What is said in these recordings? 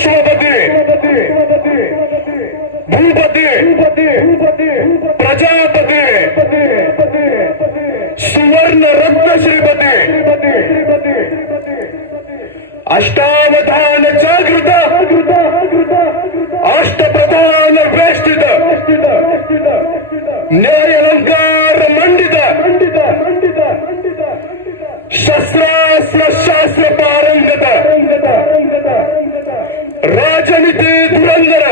अश्वपती भूपती प्रजापती सुवर्ण रत्न श्रीपती अष्टावधान जागृत अष्टप्रधान वेष्टित न्यायालंकार मंडित शस्त्रास्त्र शास्त्र पारंगत राजनीती धुरंधर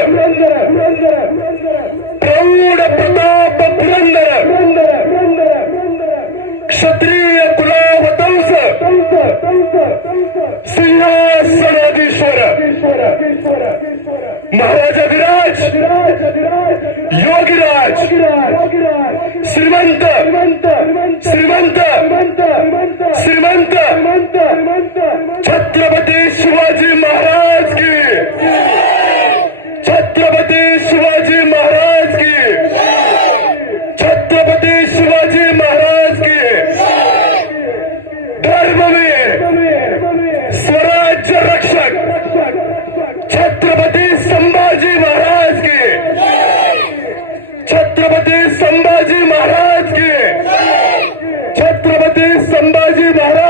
प्रौढ प्रताप पुरंदर क्षत्रिय कुलावतंस सिंहासनाधीश्वर महाराजाधिराज योगीराज श्रीमंत श्रीमंत श्रीमंत छत्रपती शिवाजी महाराज की छत्रपती शिवाजी महाराज की छत्रपती शिवाजी महाराज की धर्मवीर स्वराज्य रक्षक छत्रपती संभाजी महाराज की छत्रपती संभाजी महाराज की छत्रपती संभाजी महाराज